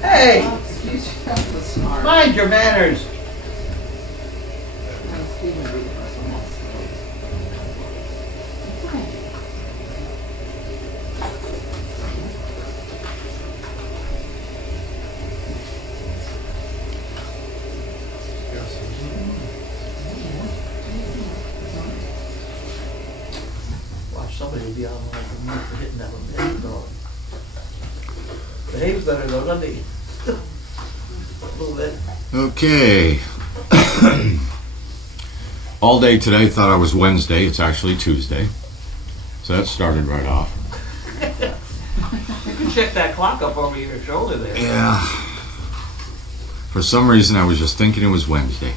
Hey, mind your manners. Watch, somebody will be on like a minute for hitting that one. Dog. Behaves better though, doesn't he? A little bit. Okay. All day today thought I was Wednesday. It's actually Tuesday. So that started right off. You can check that clock up over your shoulder there. Yeah. For some reason I was just thinking it was Wednesday.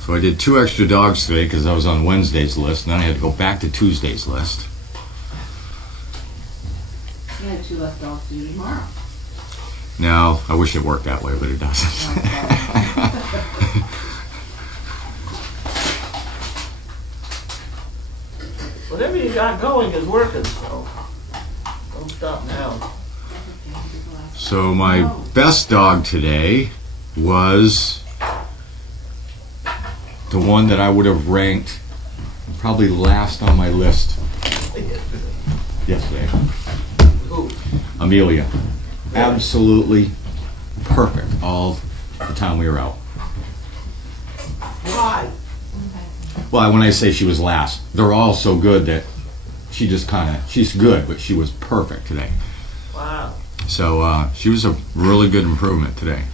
So I did 2 extra dogs today because I was on Wednesday's list, and then I had to go back to Tuesday's list. You had 2 less dogs to do tomorrow. No, I wish it worked that way, but it doesn't. Whatever you got going is working, so don't stop now. So my best dog today was the one that I would have ranked probably last on my list yesterday. Who? Amelia. Absolutely perfect all the time we were out. Why? Well, when I say she was last, they're all so good that she just she's good, but she was perfect today. Wow. So she was a really good improvement today.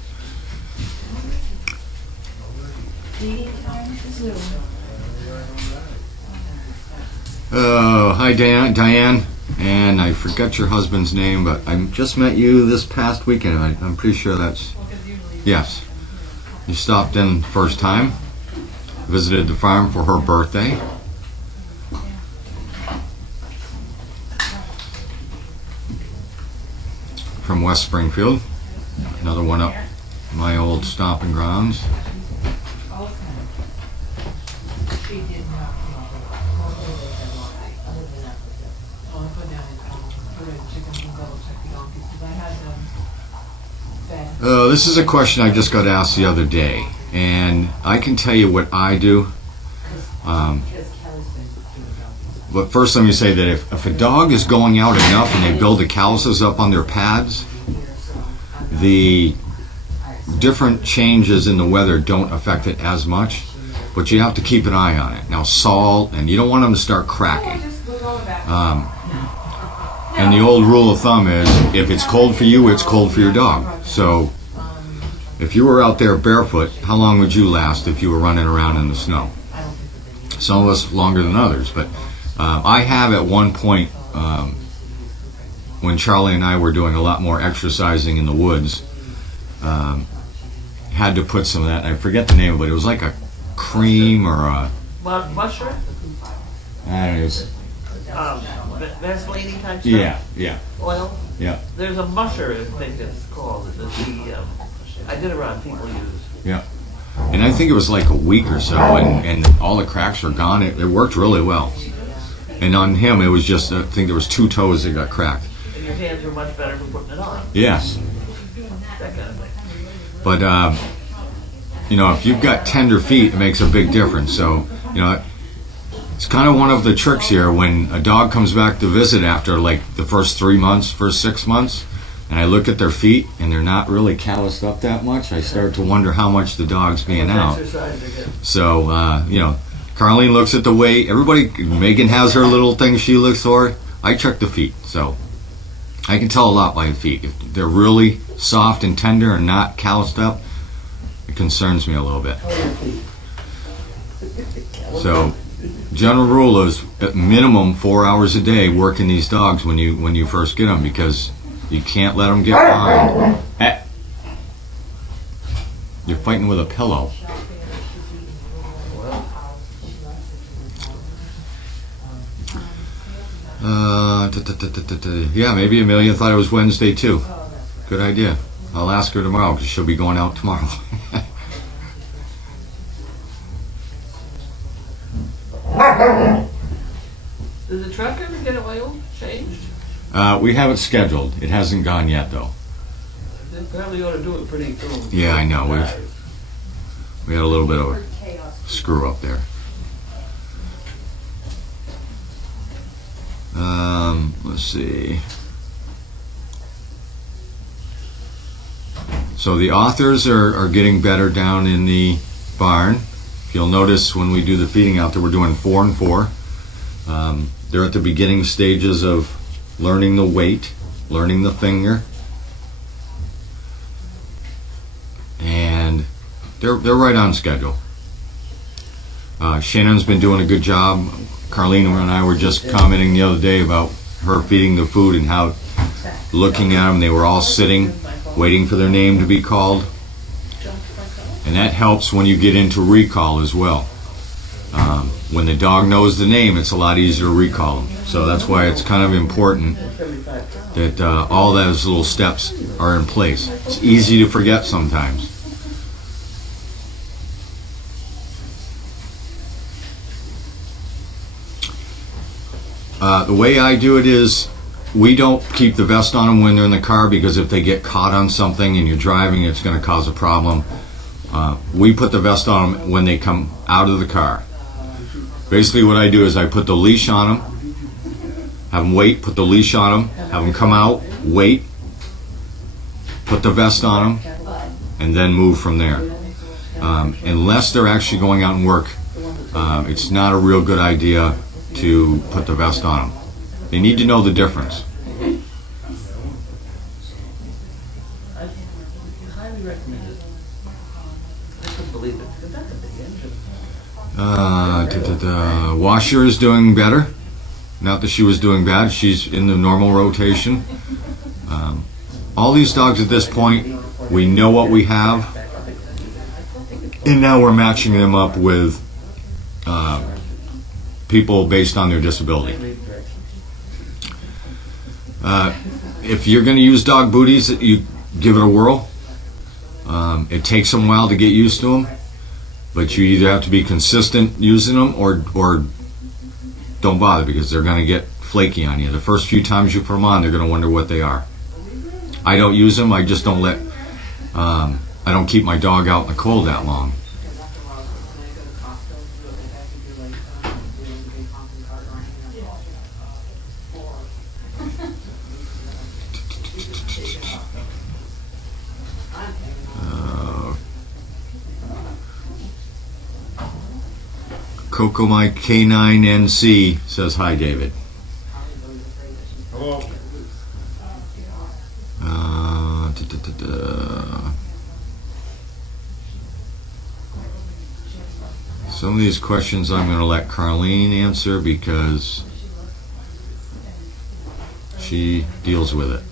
Oh, hi Diane, and I forgot your husband's name, but I just met you this past weekend. I'm pretty sure that's, yes. You stopped in first time, visited the farm for her birthday. From West Springfield, another one up my old stomping grounds. This is a question I just got asked the other day, and I can tell you what I do. But first let me say that if a dog is going out enough and they build the calluses up on their pads, the different changes in the weather don't affect it as much, but you have to keep an eye on it. Now salt, and you don't want them to start cracking. And the old rule of thumb is, if it's cold for you, it's cold for your dog. So if you were out there barefoot, how long would you last if you were running around in the snow? Some of us longer than others, but I have at one point, when Charlie and I were doing a lot more exercising in the woods, had to put some of that, I forget the name of it, it was like a cream or a... Mushroom? I don't know, it was, Vaseline type stuff? Yeah. Oil? Yeah. There's a musher, I think it's called. I did around people use. Yeah. And I think it was like a week or so, and all the cracks were gone. It worked really well. And on him, it was just, I think there was 2 toes that got cracked. And your hands were much better for putting it on. Yes. That kind of thing. But, if you've got tender feet, it makes a big difference. So, it's kind of one of the tricks here. When a dog comes back to visit after like the first 3 months, first 6 months, and I look at their feet and they're not really calloused up that much, I start to wonder how much the dog's being out. So, Carlene looks at the weight. Megan has her little thing she looks for. I check the feet. So I can tell a lot by the feet. If they're really soft and tender and not calloused up, it concerns me a little bit. So general rule is at minimum 4 hours a day working these dogs when you first get them, because you can't let them get behind. You're fighting with a pillow. Yeah, maybe Amelia thought it was Wednesday too. Good idea. I'll ask her tomorrow because she'll be going out tomorrow. Does the truck ever get oil changed? We have it scheduled. It hasn't gone yet though. They probably ought to do it pretty soon. Yeah, I know. We had a little bit of a screw up there. Let's see. So the authors are getting better down in the barn. You'll notice when we do the feeding out there, we're doing 4 and 4. They're at the beginning stages of learning the weight, learning the finger, and they're right on schedule. Shannon's been doing a good job. Carlene and I were just commenting the other day about her feeding the food and how looking at them, they were all sitting, waiting for their name to be called. And that helps when you get into recall as well. When the dog knows the name, it's a lot easier to recall them. So that's why it's kind of important that all those little steps are in place. It's easy to forget sometimes. The way I do it is we don't keep the vest on them when they're in the car, because if they get caught on something and you're driving, it's going to cause a problem. We put the vest on them when they come out of the car. Basically what I do is I put the leash on them, have them wait, put the leash on them, have them come out, wait, put the vest on them, and then move from there. Unless they're actually going out and work, it's not a real good idea to put the vest on them. They need to know the difference. I highly recommend it. I couldn't believe it. That's a big engine. Washer is doing better. Not that she was doing bad. She's in the normal rotation. All these dogs at this point, we know what we have, and now we're matching them up with people based on their disability. If you're going to use dog booties, you give it a whirl. It takes them a while to get used to them, but you either have to be consistent using them or don't bother, because they're going to get flaky on you. The first few times you put them on, they're going to wonder what they are. I don't use them. I just don't I don't keep my dog out in the cold that long. Coco My K9NC says hi, David. Hello. Some of these questions I'm going to let Carlene answer because she deals with it.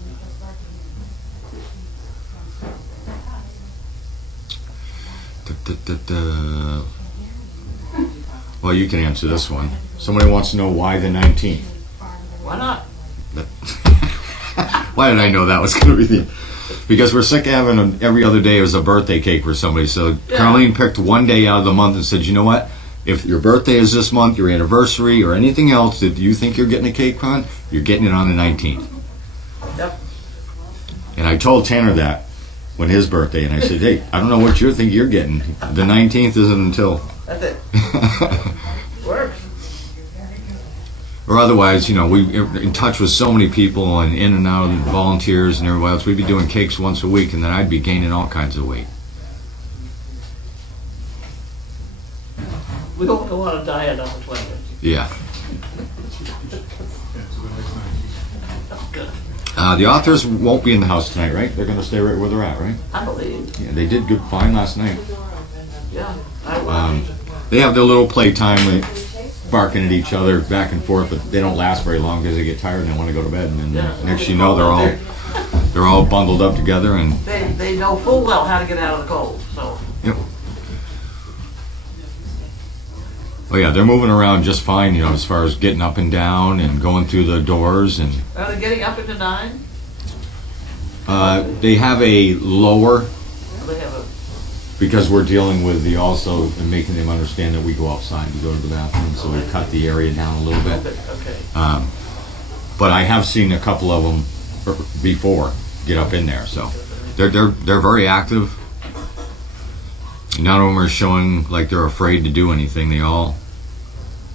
Well, you can answer this one. Somebody wants to know why the 19th. Why not? Why did I know that was going to be the... Because we're sick of having every other day as a birthday cake for somebody. So Yeah. Carlene picked one day out of the month and said, you know what? If your birthday is this month, your anniversary, or anything else that you think you're getting a cake on, you're getting it on the 19th. Yep. And I told Tanner that when his birthday, and I said, hey, I don't know what you think you're getting. The 19th isn't until... That's it. Works. Or otherwise, you know, we're in touch with so many people and in and out and volunteers and everybody else. We'd be doing cakes once a week, and then I'd be gaining all kinds of weight. We don't go on a diet on the 20th. Yeah. Good. The authors won't be in the house tonight, right? They're going to stay right where they're at, right? I believe. Yeah, they did good, fine last night. Yeah. I will. They have their little playtime, like barking at each other back and forth, but they don't last very long because they get tired and they want to go to bed. And then Yeah. next you know, they're all bundled up together and. They know full well how to get out of the cold. So. Yep. Oh yeah, they're moving around just fine, you know, as far as getting up and down and going through the doors and. Are they getting up into 9? They have a lower, Or they have a. because we're dealing with the also and making them understand that we go outside and go to the bathroom, so we cut the area down a little bit. Okay. But I have seen a couple of them before get up in there, so they're very active. None of them are showing like they're afraid to do anything. They all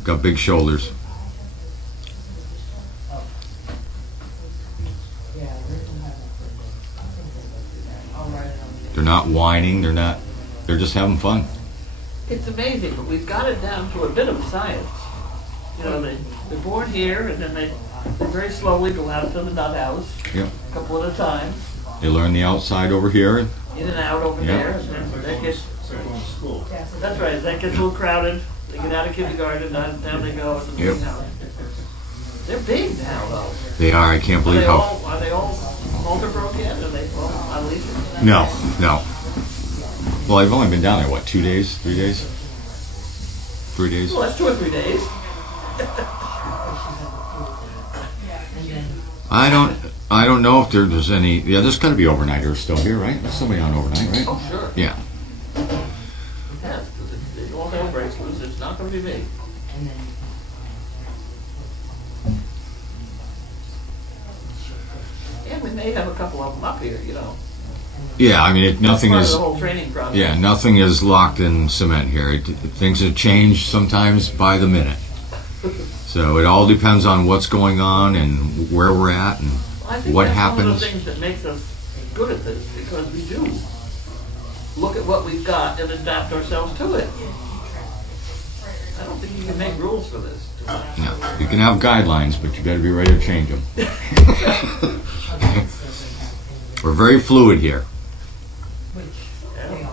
got big shoulders. They're not whining. They're just having fun. It's amazing, but we've got it down to a bit of science. You know, they're born here, and then they very slowly go out to the nut house, Yep. a couple at a time, They learn the outside over here. in and out over Yeah. there, and then that gets, that's right, that gets a little crowded, they get out of kindergarten, down they go, and Yep. they're big now, though. They are. I can't believe how. Are they all Alter broke yet? Are they all on leave? No. Well, I've only been down there, what, 2 days? 3 days? 3 days? Well, that's 2 or 3 days. I don't know if there's any. Yeah, there's got to be overnighters still here, right? There's somebody on overnight, right? Oh, sure. Yeah. Yeah, they all have breaks loose, it's not gonna be me. And we may have a couple of them up here, you know. Yeah, I mean, nothing Part of is. the whole training process. Yeah, nothing is locked in cement here. Things have changed sometimes by the minute. So it all depends on what's going on and where we're at and I think what that's happens. one of the things that makes us good at this, because we do look at what we've got and adapt ourselves to it. I don't think you can make rules for this. Yeah, you can have guidelines, but you got to be ready to change them. We're very fluid here. Yeah.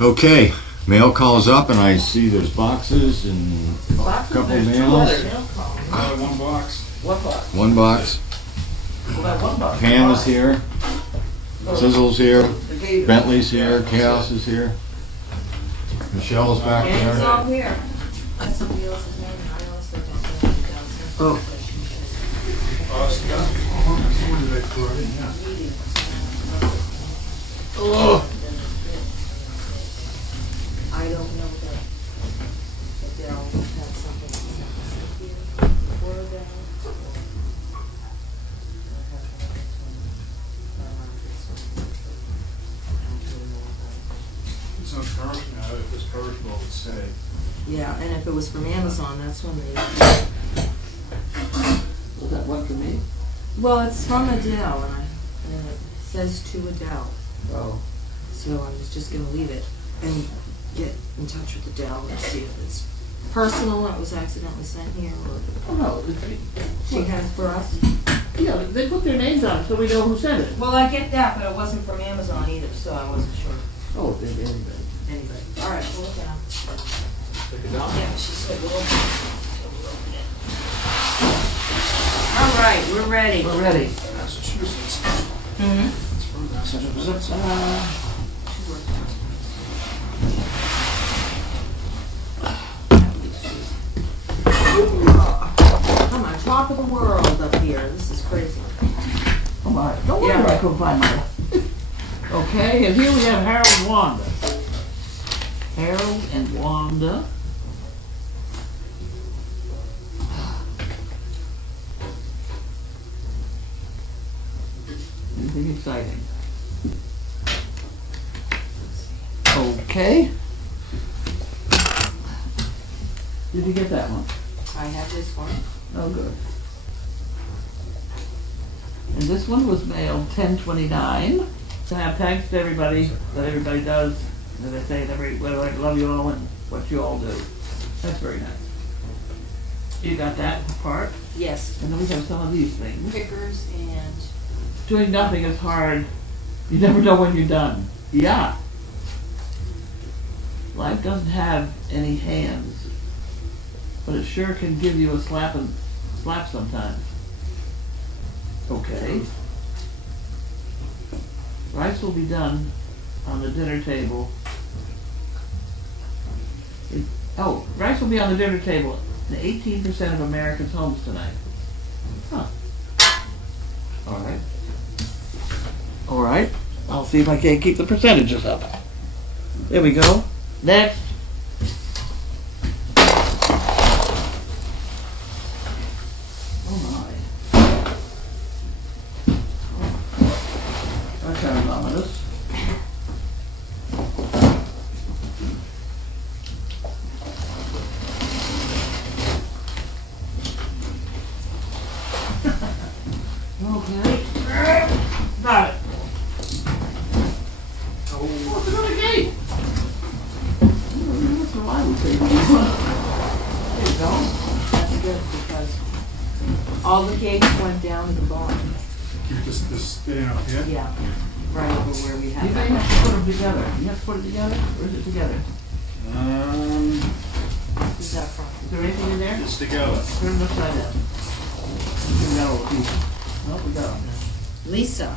Okay, mail calls up, and I see there's boxes and a Boxes, couple there's 2 mails. letters. One box. One box. One box. Well, that one box. Pam is here. Sizzle's here. The gate is- Bentley's here. Chaos is here. Michelle's back And it's all there. here. That's somebody else's name, I also don't know who does it. Oh. When did I throw it in? Yeah. I don't know that Adele had something here before Adele. It's on perishable. If it's perishable, it would say. Yeah, and if it was from Amazon, that's when they, Was that one for me? well, it's from Adele, and it says to Adele. Oh. So I was just gonna leave it and get in touch with Adele and see if it's personal, or it was accidentally sent here, or Oh, no. she had it for us. Yeah, they put their names on it so we know who sent it. Well, I get that, but it wasn't from Amazon either, so I wasn't sure. Oh, they did anyway. Anyway, all right, we'll look it up. Take it down. Yeah, she said we'll open it. All right, we're ready. We're ready. Massachusetts. Mm-hmm. It's from Massachusetts. I'm on top of the world up here. This is crazy. Oh my, don't worry, Yeah. I couldn't find mine. Okay, and here we have Harold and Wanda. Harold and Wanda. Anything exciting? Okay. Did you get that one? I have this one. Oh, good. And this one was mailed 10/29. So I have thanks to everybody that everybody does, that they say whether I love you all and what you all do. That's very nice. You got that part, Yes. and then we have some of these things. Pickers and Doing nothing is hard. You never know when you're done. Yeah. Life doesn't have any hands, but it sure can give you a slap sometimes. Okay. Rice will be done on the dinner table. Rice will be on the dinner table in 18% of Americans' homes tonight. Huh. All right. All right. I'll see if I can keep the percentages up. There we go. Next. Oh my. ominous. Okay. Got it. What's another gate? That's what I would say. There you go. That's good because all the gates went down to the bottom. Keep this staying up here. Yeah, right over where we You have may that. have to put them together. You have to put it together, or is it together? Who's that from? Is there anything in there? It's together. Turn them upside down. Turn that over, please. Nope, we got them. Lisa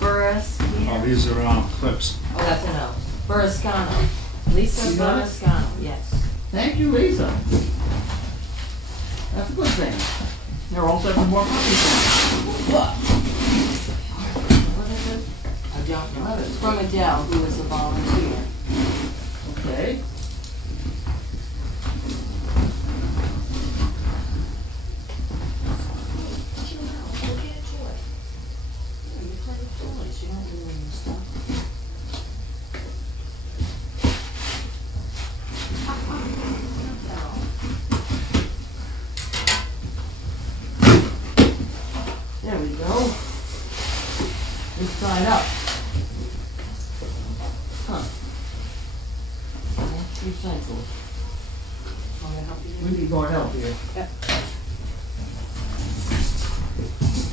Burris. Oh, these are clips. Oh, that's a no. Burriscano. Lisa You got it? Burriscano, yes. Thank you, Lisa. That's a good thing. They're all set for more puppies. What? What is it? I don't know. It's from Adele, who is a volunteer. Okay. There we go. This side up. Huh. Recycle. We need more help here. Yep.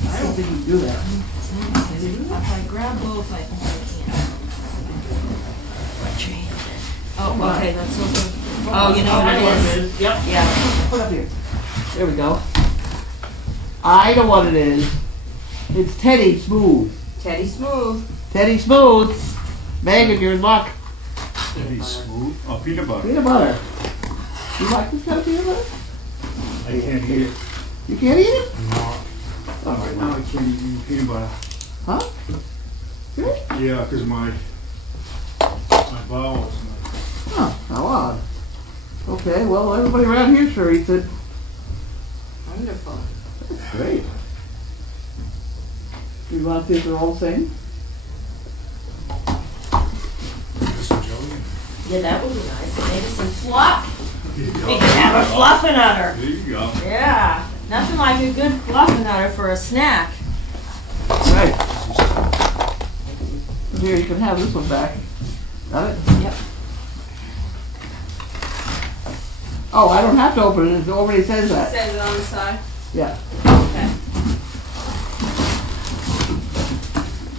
I don't think you can do that. If I grab both, I think I can. Oh, okay, that's okay. Oh, you know what it is? Yep. Yeah. Put up here. There we go. I know what it is. It's Teddy Smooth. Teddy Smooth. Teddy Smooth. Megan, you're in luck. Maybe smooth. Oh, peanut butter. Peanut butter. You like this kind of peanut butter? I can't eat it. You can't eat it? No. Right now I can't eat any peanut butter. Huh? Really? Yeah, because my bowels. Huh, how odd. Okay, well, everybody around here sure eats it. Wonderful. That's great. Do you want to see if they're all the same? This is jelly. Yeah, that would be nice. Maybe some fluff. There you go. We can have a fluffernutter. There you go. Yeah. Nothing like a good fluffernutter for a snack. Right. Here, you can have this one back. Got it? Yep. Oh, I don't have to open it. It already says that. Set it on the side. Yeah. Okay.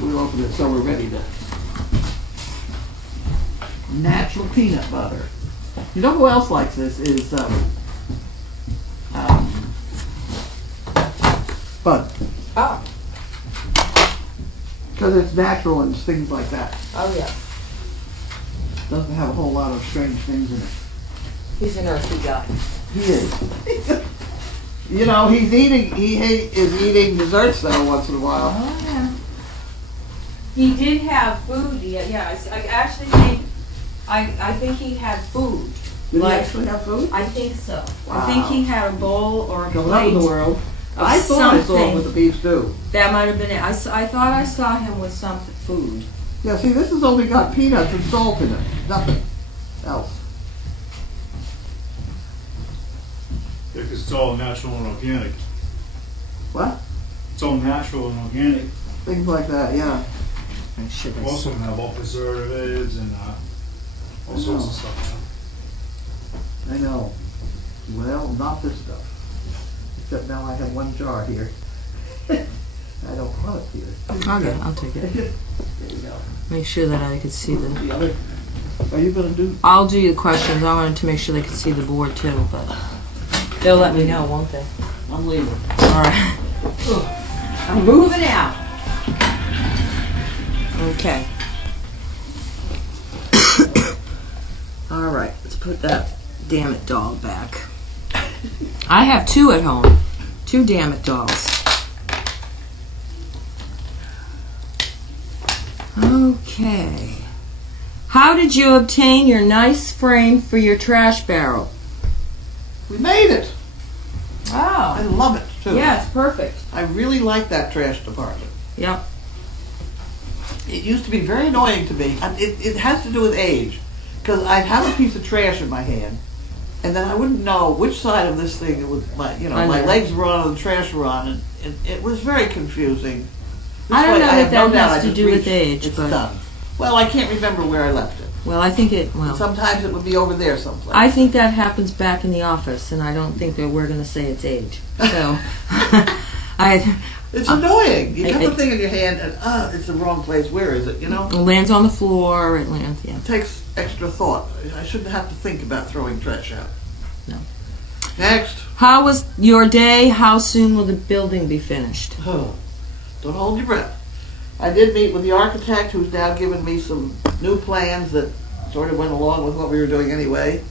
We'll open it so we're ready to. Natural peanut butter. You know who else likes this is Bud. Oh. Because it's natural and things like that. Oh, yeah. Doesn't have a whole lot of strange things in it. He's an earthy guy. He is. You know, he is eating desserts though once in a while. Oh, yeah. He did have food. Yeah. I actually think, I think he had food. Did he Like- actually have food? I think so. Wow. I think he had a bowl or a Coming up in the plate. world. of I thought I saw him something. with the beef stew. That might have been it. I thought I saw him with some food. Yeah, see, this has only got peanuts and salt in it. Nothing else. Yeah, because it's all natural and organic. What? It's all natural and organic. Things like that, yeah. I'm sure We also have all preservatives and all sorts of stuff. I know. Well, not this stuff. Except now I have one jar here. I don't want it here. Okay, I'll take it. There you go. Make sure that I could see the. The other. Are you gonna do? I'll do the questions. I wanted to make sure they could see the board too, but they'll let me know, won't they? I'm leaving. All right. I'm moving out. Okay. All right. Let's put that damn it doll back. I have two at home. Two damn it dolls. Okay. How did you obtain your nice frame for your trash barrel? We made it. I Oh. love it too. Yeah, it's perfect. I really like that trash department. Yep. It used to be very annoying to me. It has to do with age. Because I'd have a piece of trash in my hand, and then I wouldn't know which side of this thing it was. My legs were on and the trash were on, and it was very confusing. I don't know if that doubt I has to just do with reached, age, it's but done. Well, I can't remember where I left it. well, I think it. Well, Sometimes it would be over there someplace. I think that happens back in the office, and I don't think that we're going to say it's age. So, It's annoying. You I- have the thing in your hand, and it's the wrong place. Where is it? You know. it lands on the floor. It lands. Yeah. It takes extra thought. I shouldn't have to think about throwing trash out. No. Next. How was your day? How soon will the building be finished? Oh, don't hold your breath. I did meet with the architect, who's now given me some new plans that sort of went along with what we were doing anyway.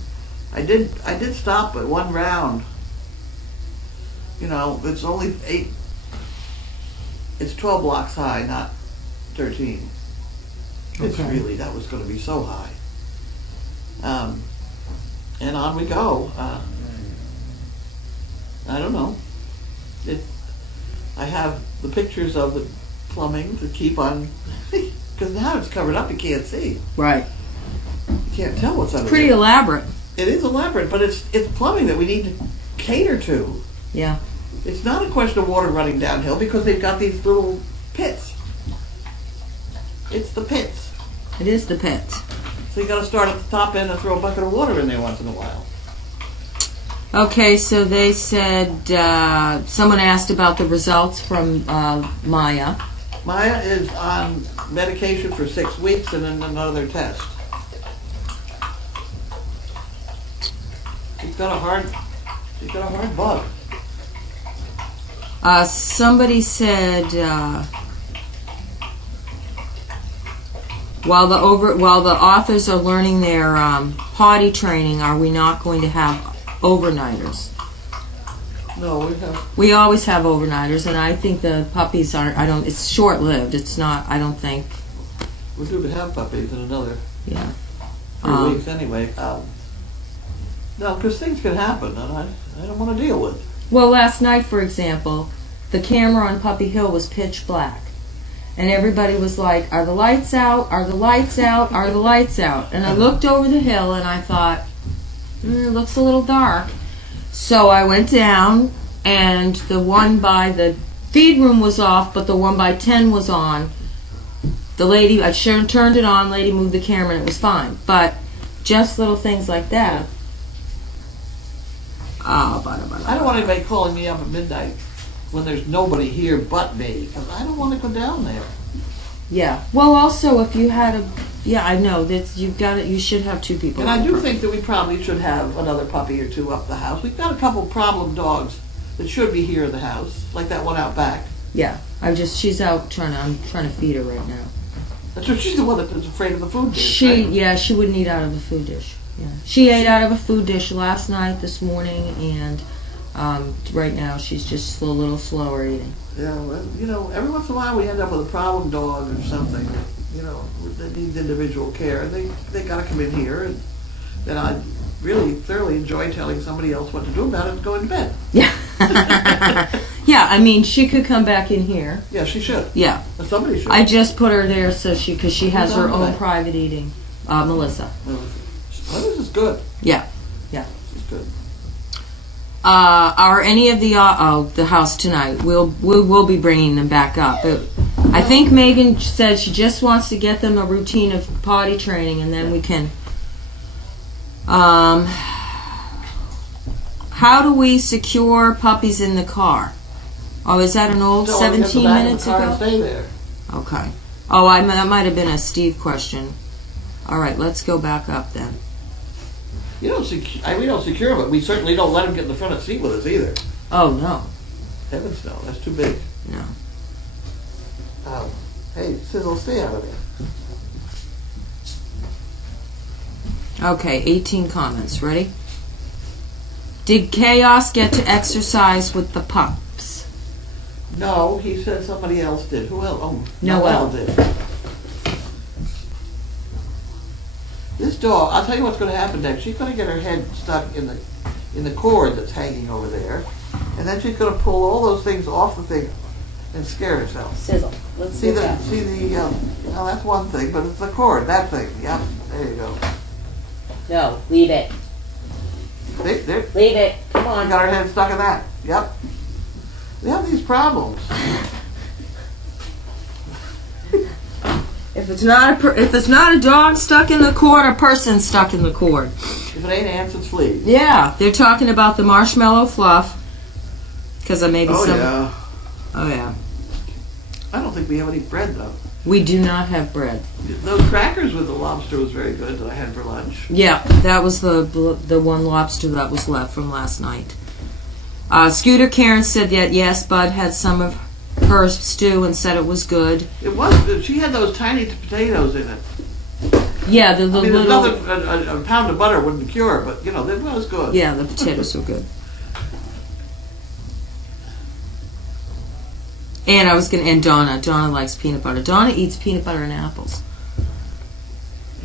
I did stop at one round. You know, it's only 8. It's 12 blocks high, not 13. It's Okay. really, that was going to be so high. And on we go. I don't know. I have the pictures of the plumbing to keep on, because now it's covered up, you can't see. Right. You can't tell what's under Pretty there. elaborate. It is elaborate, but it's plumbing that we need to cater to. Yeah. It's not a question of water running downhill because they've got these little pits. It's the pits. It is the pets. So you got to start at the top end and throw a bucket of water in there once in a while. Okay, so they said someone asked about the results from Maya. Maya is on medication for 6 weeks and then another test. She's got a hard bug. Somebody said while the authors are learning their potty training, are we not going to have overnighters? No, we have. We always have overnighters, and I think the puppies are. It's short lived. It's not. I don't think. We're due to have puppies in another Yeah. 3 weeks anyway. No, because things can happen, and I don't want to deal with. Well, last night, for example, the camera on Puppy Hill was pitch black. And everybody was like, are the lights out? Are the lights out? Are the lights out? And I looked over the hill and I thought, it looks a little dark. So I went down and the one by the feed room was off, but the one by 10 was on. The lady, I turned it on, lady moved the camera and it was fine. But just little things like that. I don't want anybody calling me up at midnight when there's nobody here but me, because I don't want to go down there. Yeah. Well, also, if you had a... Yeah, I know. You've got it. You should have 2 people. And I do think that we probably should have another puppy or 2 up the house. We've got a couple problem dogs that should be here in the house, like that one out back. Yeah. She's out I'm trying to feed her right now. That's what she's the one that's afraid of the food dish, right? Yeah, she wouldn't eat out of the food dish. Yeah. She ate out of a food dish last night, this morning, and right now she's just a little slower eating. Yeah, well, every once in a while we end up with a problem dog or something, that needs individual care. And they got to come in here, and then I really thoroughly enjoy telling somebody else what to do about it and go to bed. Yeah. Yeah, I mean, she could come back in here. Yeah, she should. Yeah. And somebody should. I just put her there because she has Who's her on own today? private eating. Melissa. Well, this is good. Yeah. This is good. Are any of the house tonight? We'll be bringing them back up. I think Megan said she just wants to get them a routine of potty training, and then we can. How do we secure puppies in the car? Oh, is that an old Don't want to get 17 the back of minutes the car ago? and stay there. Okay. Oh, that might have been a Steve question. All right, let's go back up then. We don't secure them, but we certainly don't let them get in the front of the seat with us either. Oh no, Heavens no, that's too big. no. Hey, Sizzle, stay out of there. Okay, 18 comments. Ready? Did Chaos get to exercise with the pups? No, he said somebody else did. Who else? Oh, Noelle. did. This dog, I'll tell you what's going to happen next. She's going to get her head stuck in the cord that's hanging over there, and then she's going to pull all those things off the thing, and scare herself. Sizzle. Let's See well, that's one thing, but it's the cord, that thing. Yep, there you go. No, leave it. There, Leave it. Come she on. got her head stuck in that. Yep. They have these problems. If it's not a dog stuck in the cord, a person stuck in the cord. If it ain't ants, it's fleas. Yeah, they're talking about the marshmallow fluff. Because I maybe Oh, some. yeah. Oh yeah. I don't think we have any bread, though. We do not have bread. Those crackers with the lobster was very good that I had for lunch. Yeah, that was the one lobster that was left from last night. Scooter Karen said that yes, Bud had some of her stew and said it was good. It was. She had those tiny potatoes in it. Yeah, the I mean, little. a pound of butter wouldn't cure, but you know, it was good. Yeah, the potatoes were good. And and Donna likes peanut butter. Donna eats peanut butter and apples.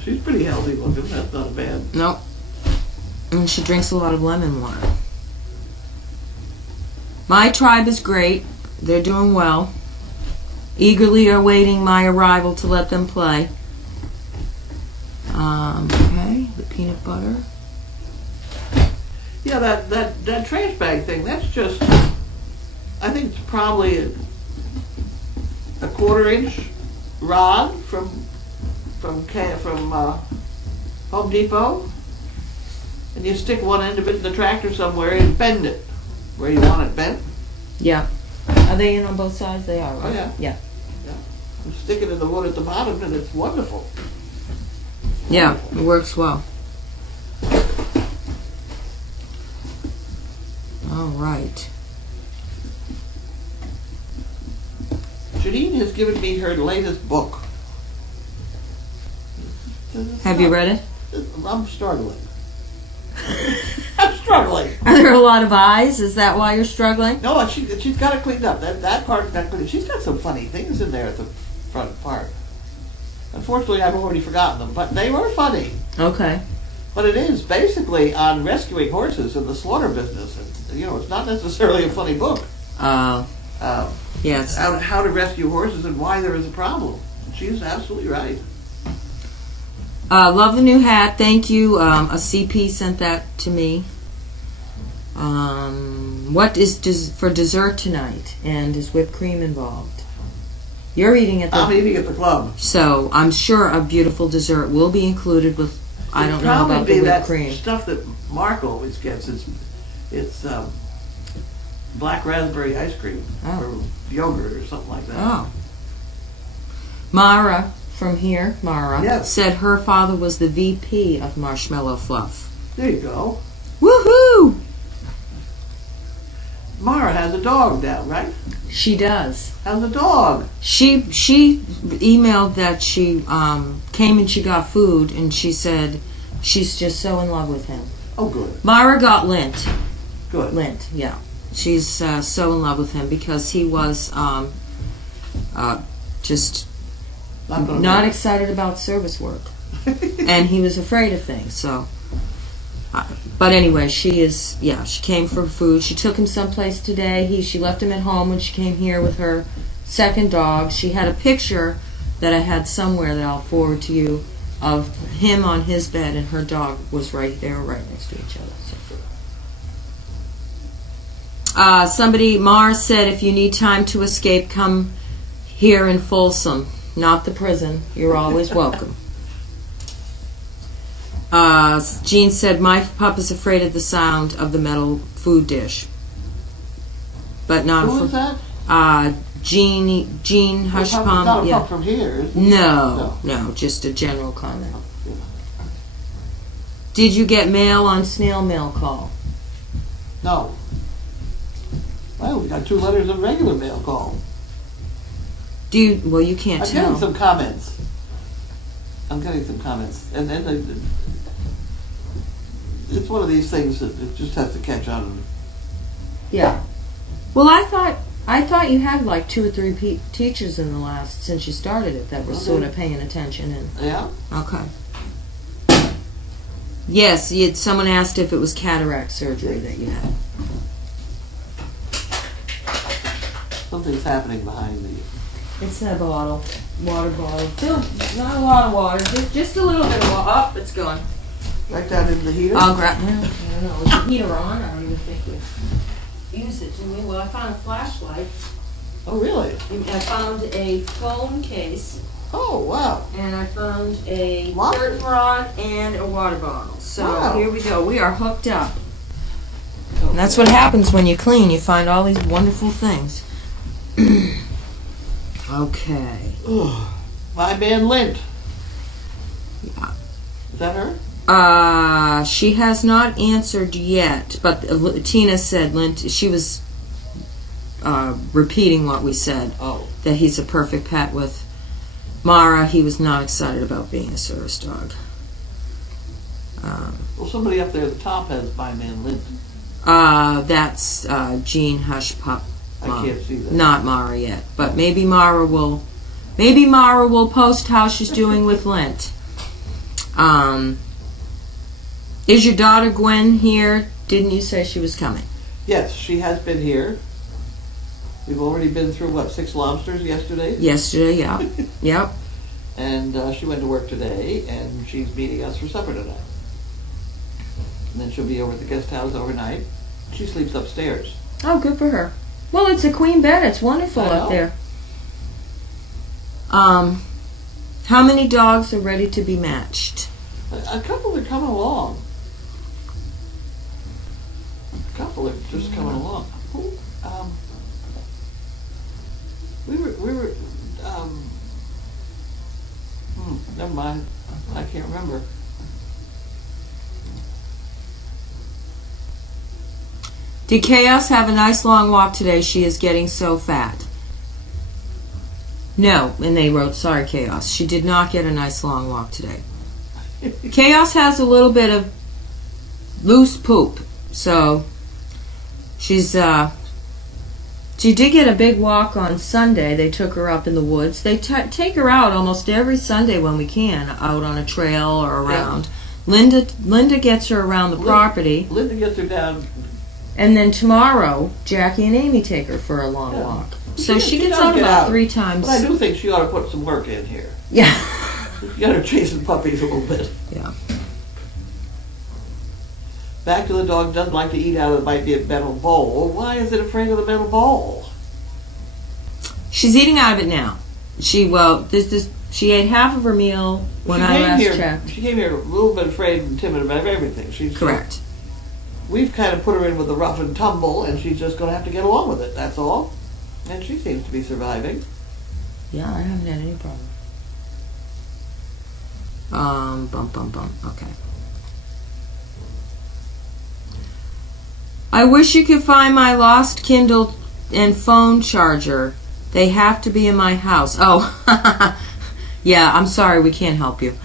She's pretty healthy looking. That's not bad. Nope. And she drinks a lot of lemon water. My tribe is great. They're doing well. Eagerly awaiting my arrival to let them play. Okay, the peanut butter. Yeah, that trash bag thing. That's just. I think it's probably a quarter-inch rod from Home Depot, and you stick one end of it in the tractor somewhere and bend it where you want it bent. Yeah. Are they in on both sides? They are, right? Oh, yeah. Yeah. You stick it in the one at the bottom, and it's wonderful. Yeah, it works well. All right. Janine has given me her latest book. Have you read it? I'm struggling. I'm struggling. Are there a lot of eyes? Is that why you're struggling? No, she's got it cleaned up. That part got cleaned up. She's got some funny things in there at the front part. Unfortunately, I've already forgotten them, but they were funny. Okay. But it is basically on rescuing horses in the slaughter business. And, it's not necessarily a funny book. Yes. How to rescue horses and why there is a problem. She's absolutely right. Love the new hat. Thank you. A CP sent that to me. What is for dessert tonight? And is whipped cream involved? You're eating at the... I'm eating at the club. So I'm sure a beautiful dessert will be included with... I don't know about the whipped cream. Stuff that Mark always gets. It's black raspberry ice cream or yogurt or something like that. Oh. Mara from here, Yes. said her father was the VP of Marshmallow Fluff. There you go. Woohoo! Mara has a dog now, right? She does. How's the dog? She emailed that she came and she got food, and she said she's just so in love with him. Oh, good. Mara got Lint. Good. Lint, yeah. She's so in love with him because he was just not excited about service work. And he was afraid of things, so... but anyway, she came for food. She took him someplace today. She left him at home when she came here with her second dog. She had a picture that I had somewhere that I'll forward to you of him on his bed, and her dog was right there, right next to each other. So. Mars said, if you need time to escape, come here in Folsom, not the prison. You're always welcome. Jean said, my pup is afraid of the sound of the metal food dish. But not Who was that? Jean Hushpum. Not a Yeah. pup from here, is it? No, just a general comment. Did you get mail on snail mail call? No. Well, we got 2 letters of regular mail call. Well, you can't I'm tell. getting some comments. And then it's one of these things that it just has to catch on. Yeah. Well, I thought you had like 2 or 3 teachers since you started it that were sort of paying attention and. Yeah. Okay. Yes, someone asked if it was cataract surgery that you had. Something's happening behind me. It's a bottle, water bottle. Still not a lot of water, just a little bit of water. Oh, it's gone. Right down in the heater? I'll grab. Well, I don't know. Is the heater on? I don't even think we used it, did we? Well, I found a flashlight. Oh, really? I found a phone case. Oh, wow. And I found a Wow. curtain rod and a water bottle. So Wow. here we go. We are hooked up. And that's what happens when you clean. You find all these wonderful things. Okay. My man Lint. Yeah. Is that her? She has not answered yet, but Tina said she was repeating what we said. Oh. That he's a perfect pet with Mara. He was not excited about being a service dog. Well, somebody up there at the top has My Man Lint. That's Jean Hushpup. I can't see that. Not Mara yet, but maybe Mara will post how she's doing with Lint. Is your daughter Gwen here? Didn't you say she was coming? Yes, she has been here. We've already been through, 6 lobsters yesterday? Yesterday, yeah. Yep. And she went to work today, and she's meeting us for supper tonight. And then she'll be over at the guest house overnight. She sleeps upstairs. Oh, good for her. Well, it's a queen bed. It's wonderful I know. up there. How many dogs are ready to be matched? A couple are coming along. A couple are just coming along. Never mind. I can't remember. Did Chaos have a nice long walk today? She is getting so fat. No, and they wrote, sorry, Chaos. She did not get a nice long walk today. Chaos has a little bit of loose poop, so she's, she did get a big walk on Sunday. They took her up in the woods. They take her out almost every Sunday when we can, out on a trail or around. Yeah. Linda gets her around the property. Linda gets her down. And then tomorrow, Jackie and Amy take her for a long walk. So she gets out about 3 times. But I do think she ought to put some work in here. Yeah. You got her chasing puppies a little bit. Yeah. Back to the dog doesn't like to eat out of might be a metal bowl. Why is it afraid of the metal bowl? She's eating out of it now. She ate half of her meal when I last checked. She came here a little bit afraid and timid about everything. She's correct. We've kind of put her in with the rough and tumble, and she's just going to have to get along with it. That's all. And she seems to be surviving. Yeah, I haven't had any problem. Okay. I wish you could find my lost Kindle and phone charger. They have to be in my house. Oh, yeah, I'm sorry, we can't help you.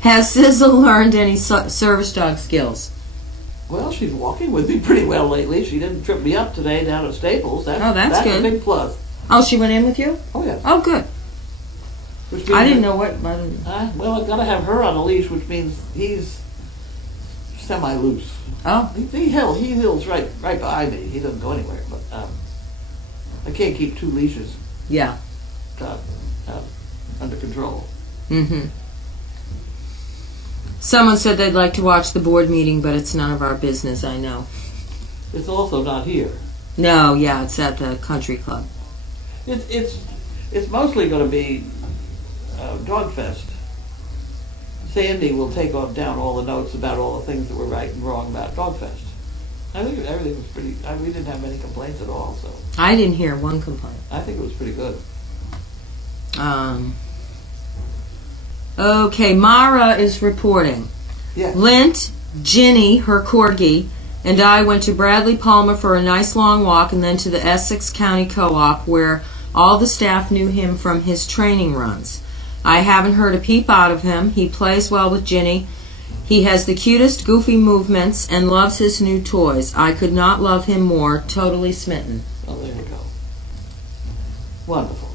Has Sizzle learned any service dog skills? Well, she's walking with me pretty well lately. She didn't trip me up today down at Staples. That's good. a big plus. Oh, she went in with you? Oh, yeah. Oh, good. I didn't know what. Well, I've got to have her on a leash, which means he's semi-loose. Oh. He hills right behind me. He doesn't go anywhere. But I can't keep 2 leashes. Yeah. Under control. Mm-hmm. Someone said they'd like to watch the board meeting, but it's none of our business, I know. It's also not here. No, yeah, it's at the country club. It's mostly going to be Dog Fest. Sandy will take down all the notes about all the things that were right and wrong about Dog Fest. I think everything was pretty. We didn't have many complaints at all. So I didn't hear one complaint. I think it was pretty good. Okay, Mara is reporting. Yeah. Lint, Ginny, her corgi, and I went to Bradley Palmer for a nice long walk and then to the Essex County Co-op where all the staff knew him from his training runs. I haven't heard a peep out of him. He plays well with Ginny. He has the cutest, goofy movements and loves his new toys. I could not love him more. Totally smitten. Oh, there you go. Wonderful.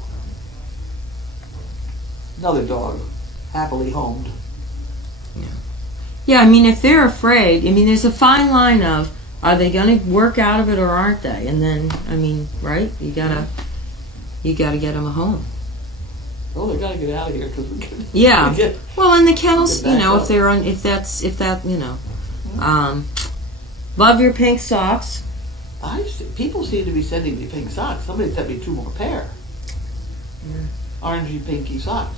Another dog, happily homed. Yeah, I mean, if they're afraid, I mean, there's a fine line of, are they going to work out of it or aren't they? And then, I mean, right? You gotta get them a home. Oh, they gotta get out of here because we can. Yeah. We get, Well, and the kennels, Get back you know, up. if they're on, if that, you know. Love your pink socks. People seem to be sending me pink socks. Somebody sent me 2 more pair. Orangey pinky socks.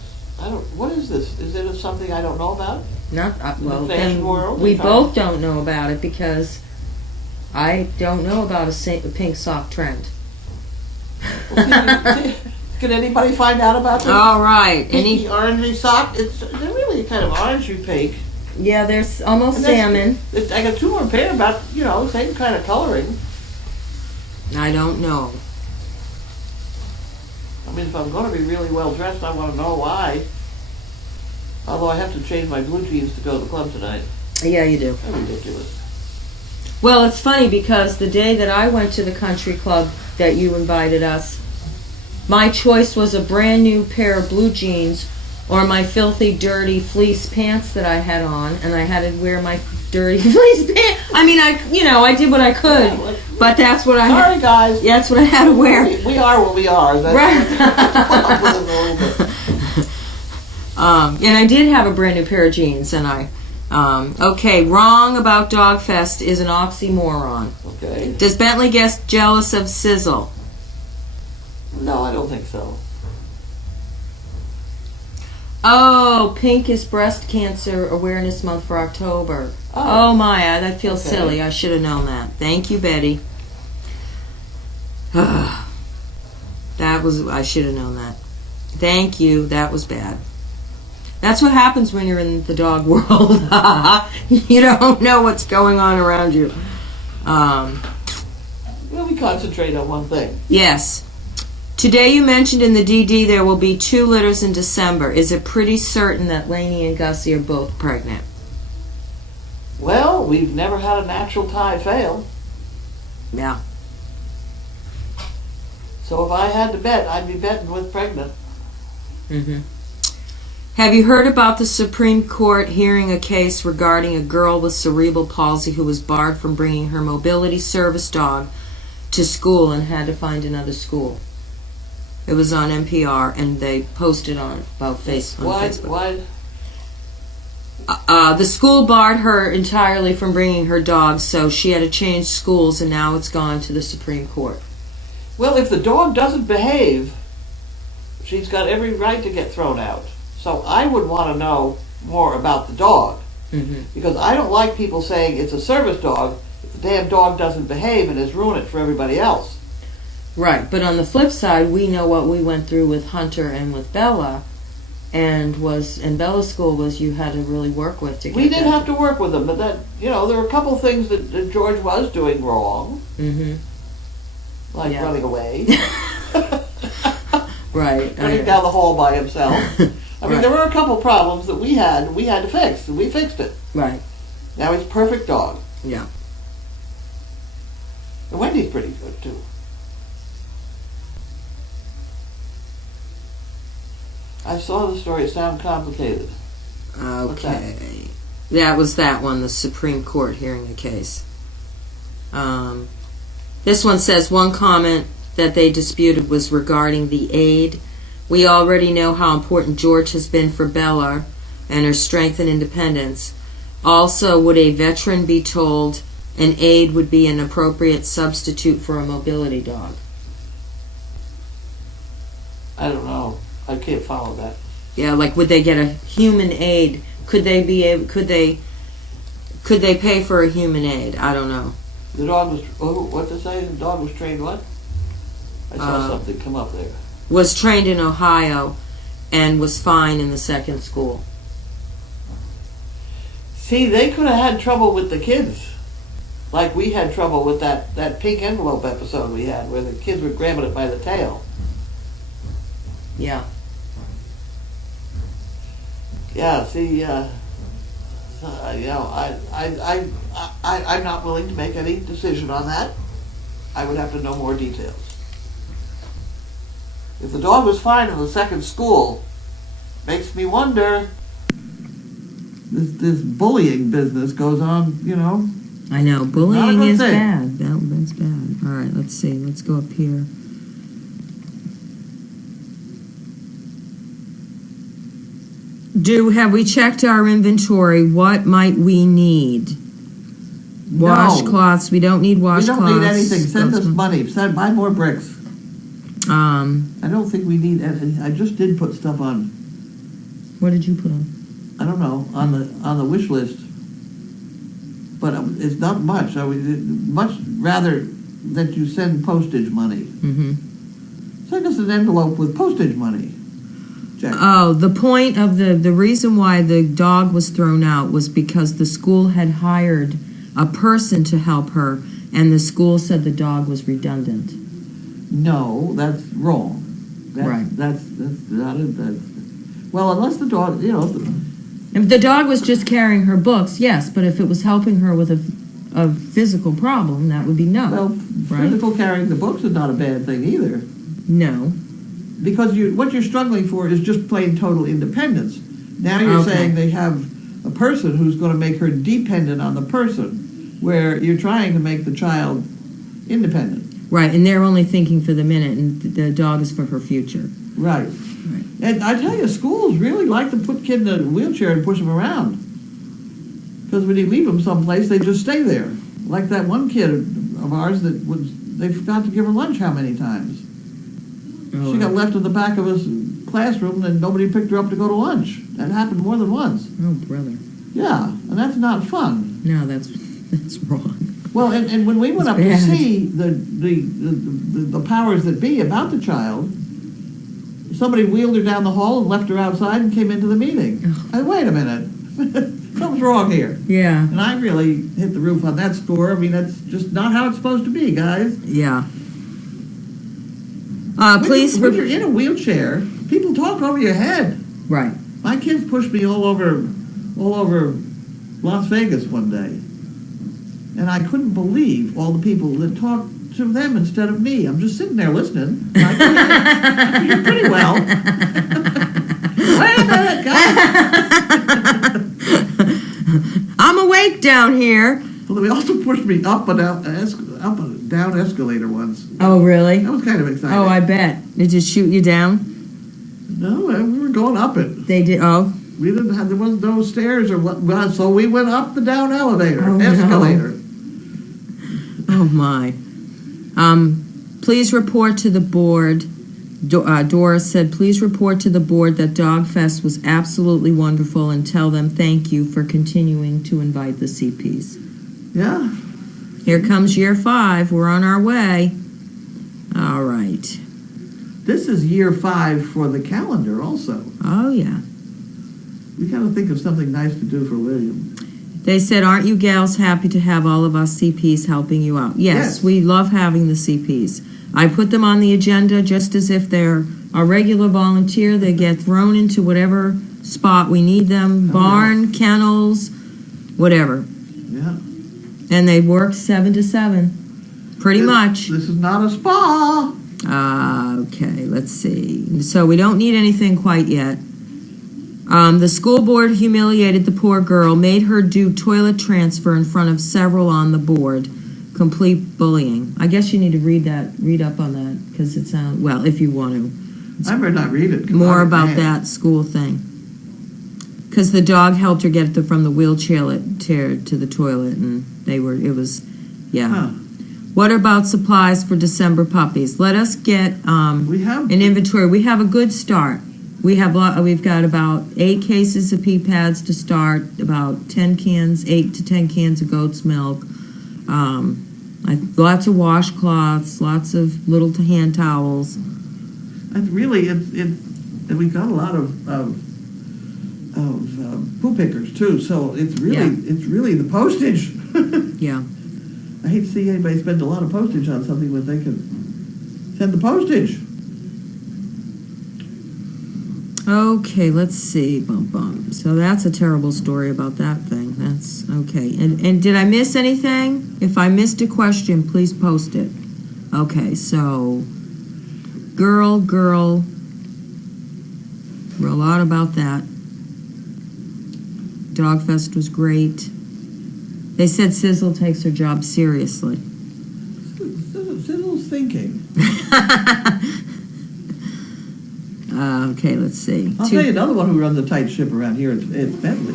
What is this? Is it something I don't know about? Not well. the fashion Then world, we it's both don't know about it because I don't know about a pink sock trend. Can anybody find out about this? All right. Pinky orangey sock? They're really kind of orangey pink. Yeah, there's almost And that's- salmon. I got 2 more pair about, same kind of coloring. I don't know. I mean, if I'm going to be really well dressed, I want to know why. Although I have to change my blue jeans to go to the club tonight. Yeah, you do. That's ridiculous. Well, it's funny because the day that I went to the country club that you invited us, my choice was a brand new pair of blue jeans or my filthy, dirty fleece pants that I had on, and I had to wear my dirty fleece pants. I mean, I did what I could, but that's what I had. Sorry, guys. Yeah, that's what I had to wear. We are what we are. That's Right. put up with it a little bit. And I did have a brand new pair of jeans, and okay, wrong about Dogfest is an oxymoron. Okay. Does Bentley get jealous of Sizzle? No, I don't think so. Oh, pink is Breast Cancer Awareness Month for October. Oh, Maya, that feels Okay. silly. I should have known that. Thank you, Betty. I should have known that. Thank you. That was bad. That's what happens when you're in the dog world. You don't know what's going on around you. We concentrate on one thing. Yes. Today you mentioned in the DD there will be 2 litters in December. Is it pretty certain that Lainey and Gussie are both pregnant? Well, we've never had a natural tie fail. Yeah. So if I had to bet, I'd be betting with pregnant. Mm-hmm. Have you heard about the Supreme Court hearing a case regarding a girl with cerebral palsy who was barred from bringing her mobility service dog to school and had to find another school? It was on NPR, and they posted on Facebook. Why? The school barred her entirely from bringing her dog, so she had to change schools, and now it's gone to the Supreme Court. Well, if the dog doesn't behave, she's got every right to get thrown out. So I would want to know more about the dog. Mm-hmm. Because I don't like people saying it's a service dog if the damn dog doesn't behave and has ruined it for everybody else. Right, but on the flip side, we know what we went through with Hunter and with Bella, and Bella's school was you had to really work with to get We did that. have to work with them, but there were a couple things that George was doing wrong, Mm-hmm. like Yeah. running away, Right. running down the hall by himself. I mean, Right. there were a couple problems that we had to fix, and we fixed it. Right. Now he's a perfect dog. Yeah. And Wendy's pretty good, too. I saw the story. It sounded complicated. Okay. That was that one, the Supreme Court hearing a case. This one says one comment that they disputed was regarding the aid. We already know how important George has been for Bella and her strength and independence. Also, would a veteran be told an aid would be an appropriate substitute for a mobility dog? I don't know. I can't follow that. Yeah, like would they get a human aid? Could they pay for a human aid? I don't know. The dog was, what's it say? The dog was trained what? I saw something come up there. Was trained in Ohio and was fine in the second school. See, they could have had trouble with the kids. Like we had trouble with that pink envelope episode we had where the kids were grabbing it by the tail. Yeah. Yeah, see, I'm not willing to make any decision on that. I would have to know more details. If the dog was fine in the second school, makes me wonder. This bullying business goes on, I know, bullying good is thing. bad. That's bad. All right, let's see. Let's go up here. Have we checked our inventory? What might we need? Washcloths. We don't need We washcloths. don't need anything. Send us Those- money. Buy more bricks. I don't think we need any. I just did put stuff on, What did you put on? I don't know, on the wish list. But it's not much. I would much rather that you send postage money. Mm-hmm. Send us an envelope with postage money. Check. Oh, the point of the reason why the dog was thrown out was because the school had hired a person to help her, and the school said the dog was redundant. No, that's wrong. Right. That's not it. Well, unless the dog, If the dog was just carrying her books, yes, but if it was helping her with a physical problem, that would be no. well, right? physical carrying the books is not a bad thing either. No. Because what you're struggling for is just plain total independence. Now you're Okay. saying they have a person who's going to make her dependent on the person, where you're trying to make the child independent. Right, and they're only thinking for the minute, and the dog is for her future. Right. And I tell you, schools really like to put kids in a wheelchair and push them around. Because when you leave them someplace, they just stay there. Like that one kid of ours they forgot to give her lunch how many times? Oh, She got left in the back of a classroom and nobody picked her up to go to lunch. That happened more than once. Oh, brother. Yeah, and that's not fun. No, that's wrong. Well, and when we went up It's to bad. see the powers that be about the child, somebody wheeled her down the hall and left her outside and came into the meeting. Wait a minute. Something's wrong here. Yeah, And I really hit the roof on that score. I mean, that's just not how it's supposed to be, guys. yeah. When you're in a wheelchair, people talk over your head. Right. My kids pushed me all over Las Vegas one day. And I couldn't believe all the people that talked to them instead of me. I'm just sitting there listening. And I you're pretty well. Wait a minute, guys. I'm awake down here. Well, they also pushed me up and down escalator once. Oh, really? That was kind of exciting. Oh, I bet. Did it shoot you down? No, we were going up it. They did. Oh, There wasn't no stairs or what, so we went up the down elevator, Oh, no. escalator. oh my. Please report to the board. Doris said, please report to the board that Dogfest was absolutely wonderful and tell them thank you for continuing to invite the CPs. Yeah. Here comes year 5. We're on our way. All right. This is year 5 for the calendar also. Oh, yeah. We got to think of something nice to do for William. They said, aren't you gals happy to have all of us CPs helping you out? Yes, Yes. we love having the CPs. I put them on the agenda just as if they're a regular volunteer. They get thrown into whatever spot we need them, barn, kennels, whatever. Yeah. And they work 7 to 7, pretty much. This is not a spa. Okay, let's see. So we don't need anything quite yet. The school board humiliated the poor girl, made her do toilet transfer in front of several on the board. Complete bullying. I guess you need to read up on that, because it sounds, well, if you want to. I better not read it. More God, about man. that school thing. Because the dog helped her get from the wheelchair to the toilet, and yeah. Huh. What about supplies for December puppies? Let us get We have an inventory. We have a good start. We've got about 8 cases of pee pads to start, about 8 to 10 cans of goat's milk, lots of washcloths, lots of little hand towels. really we've got a lot of poo pickers too. So it's really the postage. Yeah. I hate to see anybody spend a lot of postage on something when they can send the postage. Okay, let's see. Bum, bum. So that's a terrible story about that thing. That's okay. And did I miss anything? If I missed a question, please post it. Okay, so girl. A lot about that. Dogfest was great. They said Sizzle takes her job seriously. Sizzle's thinking. Okay, let's see. I'll tell you another one who runs a tight ship around here. It's Bentley.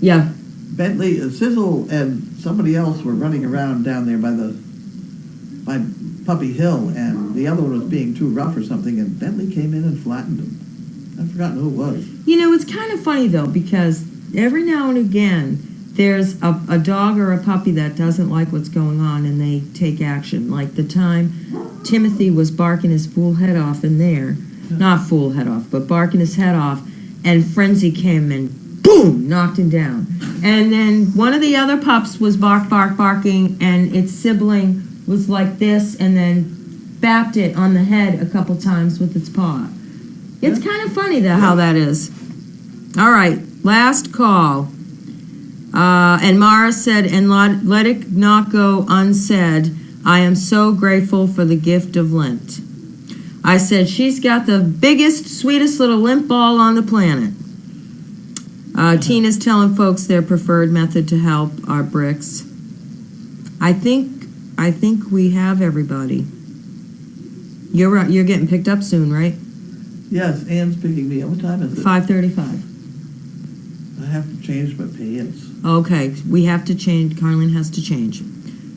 Yeah. Bentley, Sizzle, and somebody else were running around down there by Puppy Hill, and the other one was being too rough or something, and Bentley came in and flattened him. I've forgotten who it was. You know, it's kind of funny, though, because every now and again, there's a dog or a puppy that doesn't like what's going on, and they take action. Like the time Timothy was barking his fool head off in there. Not fool head off, but barking his head off, and Frenzy came and boom, knocked him down. And then one of the other pups was barking, and its sibling was like this, and then bapped it on the head a couple times with its paw. It's kind of funny how that is. All right, last call. And Mara said, and let it not go unsaid, I am so grateful for the gift of lint. I said, she's got the biggest, sweetest little lint ball on the planet. Tina's telling folks their preferred method to help are bricks. I think we have everybody. You're getting picked up soon, right? Yes, Ann's picking me up. What time is it? 5:35. I have to change my pants. Okay, we have to change. Carlene has to change.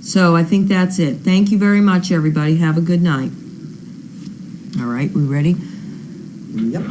So I think that's it. Thank you very much, everybody. Have a good night. All right, we ready? Yep.